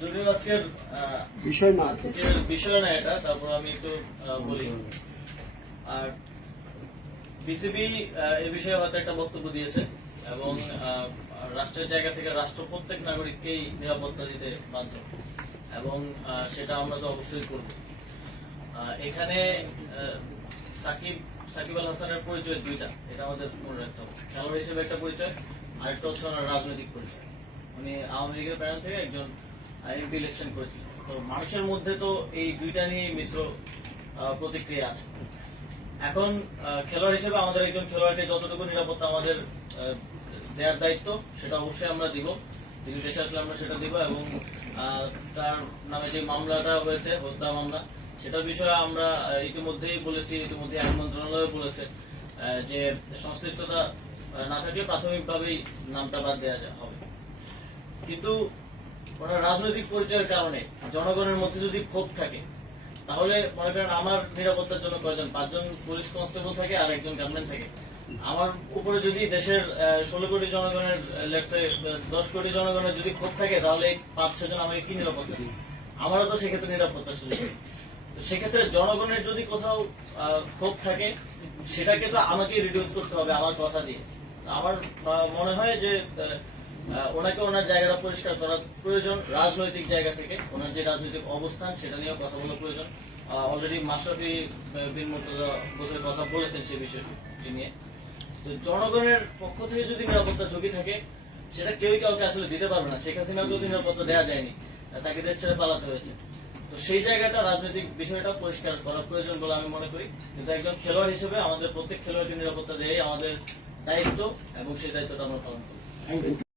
যদিও আজকের বিষয় না আজকের বিষয় না এটা তারপর আমি একটু বলি। আর বিসিবি এই বিষয়ে হয়তো একটা বক্তব্য দিয়েছে এবং রাষ্ট্রের জায়গা থেকে রাষ্ট্র প্রত্যেক নাগরিককেই নিরাপত্তা দিতে বাধ্য। এবং সেটা আমরা তো অবশ্যই করব। এখানে সাকিব সাকিব আল হাসানের পরিচয় দুইটা এটা আমাদের মনে রাখতে হবে। খেলোয়াড় হিসেবে একটা পরিচয় আরেকটা হচ্ছে রাজনৈতিক পরিচয়। উনি আওয়ামী লীগের প্যানেল থেকে একজন এমপি ইলেকশন করেছিলেন। তো মানুষের মধ্যে তো এই দুইটা নিয়ে মিশ্র প্রতিক্রিয়া আছে। এখন খেলোয়াড় হিসেবে আমাদের একজন খেলোয়াড়কে যতটুকু নিরাপত্তা আমাদের দেওয়ার দায়িত্ব, সেটা অবশ্যই আমরা দিব। তিনি দেশে আসলে আমরা সেটা দিব এবং তার নামে যে মামলাটা হয়েছে, হত্যা মামলা, সেটার বিষয়ে আমরা ইতিমধ্যেই বলেছি, ইতিমধ্যে আইন মন্ত্রণালয় বলেছে যে সংশ্লিষ্টতা না থাকলে প্রাথমিকভাবেই নামটা বাদ দেওয়া হবে। কিন্তু ওনার রাজনৈতিক পরিচয়ের কারণে জনগণের মধ্যে যদি ক্ষোভ থাকে, তাহলে মনে করেন আমার নিরাপত্তার জন্য কয়জন, পাঁচজন পুলিশ কনস্টেবল থাকে আর একজন গার্মেন্ট থাকে আমার উপরে যদি দেশের ষোলো কোটি জনগণের দশ কোটি জনগণের যদি ক্ষোভ থাকে, তাহলে পাঁচ ছজন আমাকে কি নিরাপত্তা দিবে? আমারও তো সেক্ষেত্রে নিরাপত্তা সুযোগ। তো সেক্ষেত্রে জনগণের যদি কোথাও ক্ষোভ থাকে, সেটাকে তো আমাকে রিডিউস করতে হবে, আমার কথা দিয়ে আমার মনে হয় যে ওনাকে ওনার জায়গাটা পরিষ্কার করা প্রয়োজন রাজনৈতিক জায়গা থেকে। ওনার যে রাজনৈতিক অবস্থান সেটা নিয়েও কথা বলা প্রয়োজন। অলরেডি মাশরাফি আহ, বিন মুর্তজা বসের কথা বলেছেন সে বিষয়টি নিয়ে। তো জনগণের পক্ষ থেকে যদি নিরাপত্তা ঝুঁকি থাকে সেটা কেউই কাউকে আসলে দিতে পারবে না। শেখ হাসিনাকেও তো নিরাপত্তা দেওয়া যায়নি তাকে দেশ ছেড়ে পালাতে হয়েছে। তো সেই জায়গাটা রাজনৈতিক বিষয়টা পরিষ্কার করা প্রয়োজন বলে আমি মনে করি। কিন্তু একজন খেলোয়াড় হিসেবে আমাদের প্রত্যেক খেলোয়াড়কে নিরাপত্তা দেয় আমাদের দায়িত্ব এবং সেই দায়িত্বটা আমরা পালন করি.